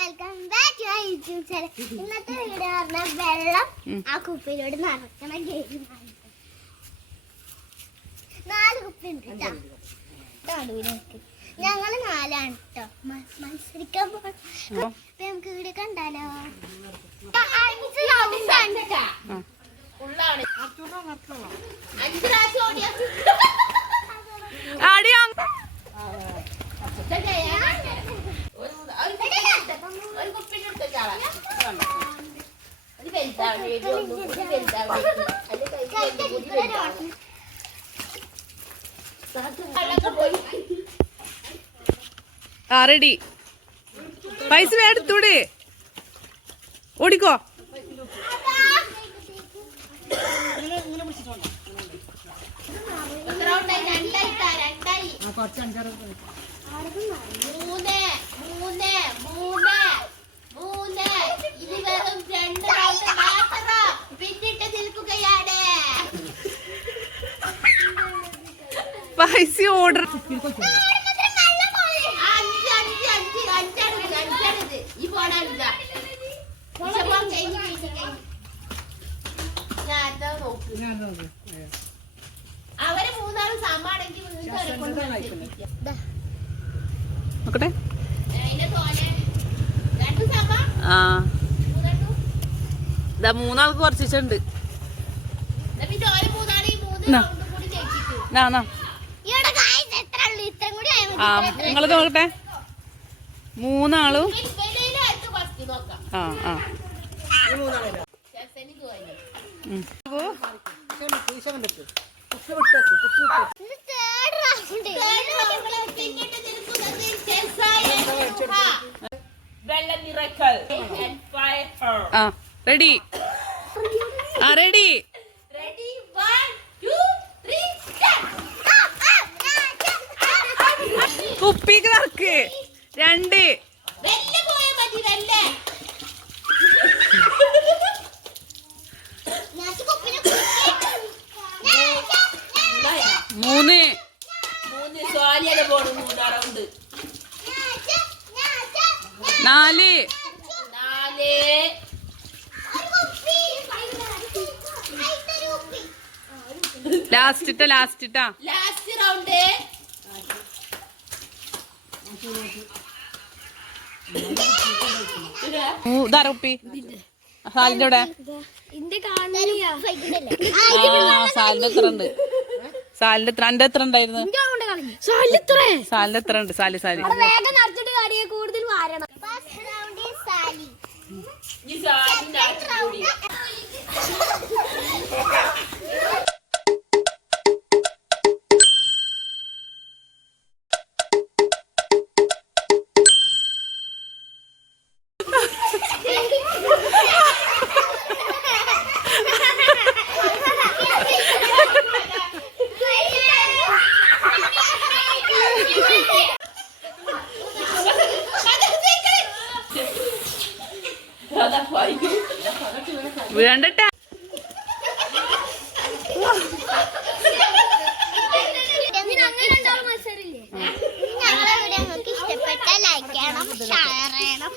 Welcome back to my YouTube channel ഇന്നത്തെ video പറഞ്ഞാൽ വെള്ളം ആ കുപ്പിയിലോട് നിറയ്ക്കണ ഗെയിമാണ് നാല് കുപ്പി ഉണ്ട് കേട്ടോ ഞങ്ങൾ നാലാണ് കേട്ടോ മത്സരിക്കാൻ പോകണം നമുക്ക് ഇവിടെ കണ്ടാലോ? അഞ്ച് റൗണ്ട് ആണ് ട്ടോ. അഞ്ച് പ്രാവശ്യം ഓടിയാ. ആ റെഡി പൈസ എടുത്തൂടെ ഓടിക്കോ എത്ര ഉണ്ടായി? രണ്ടായിട്ടാ, രണ്ടായി. മൂന്ന്, മൂന്ന്, മൂന്ന്, മൂന്ന്. ഇത് വെറും രണ്ട് round മാത്രം. പിന്നിട്ട് നിൽക്കുകയാണ് പൈസ ഓർഡർ അഞ്ച് അഞ്ച് അഞ്ച് അഞ്ചാണിത് അഞ്ചാണിത് ഈ പോണാണിതാ വിഷമം കഴിഞ്ഞ് കഴിഞ്ഞ് കഴിഞ്ഞ്. ഞാൻ അതാ ഓർഡർ അവർ മൂന്നാളും. നോക്കട്ടെ. ആ. ഇതാ മൂന്നാൾക്ക് കുറച്ചിട്ടുണ്ട്. നാ. നാ ചെസ്സായ നിങ്ങളത് നോക്കട്ടെ. മൂന്നാളും. ആ her. ആ റെഡി. ആ ready one two three start ആ, ആ, ആ, ആ, ആ, ആ. കുപ്പിക്ക് നടക്ക് രണ്ട് വെല്ല പോയാ മതി വെല്ലേ ഞാൻ കുപ്പിനെ കുത്തി. ഞാൻ, ഞാൻ, ഞാൻ, മൂന്ന്. മൂന്ന് സോനിയുടെ പോണ് മൂന്നാം ഞാൻ, ഞാൻ, ഞാൻ, നാല്. Last last last round. സാലിന്റെ ഇവിടെ. ആ സാലിന്റെ എത്ര ഉണ്ട്? സാലിന്റെ എത്ര ഉണ്ടായിരുന്നു? സാലിന്റെ എത്ര ഉണ്ട്? സാലി സാലി. കൂടുതൽ വീണ്ടട്ടെ ഇഷ്ടപ്പെട്ട ലൈക്ക് ചെയ്യണം ഷെയർ ചെയ്യണം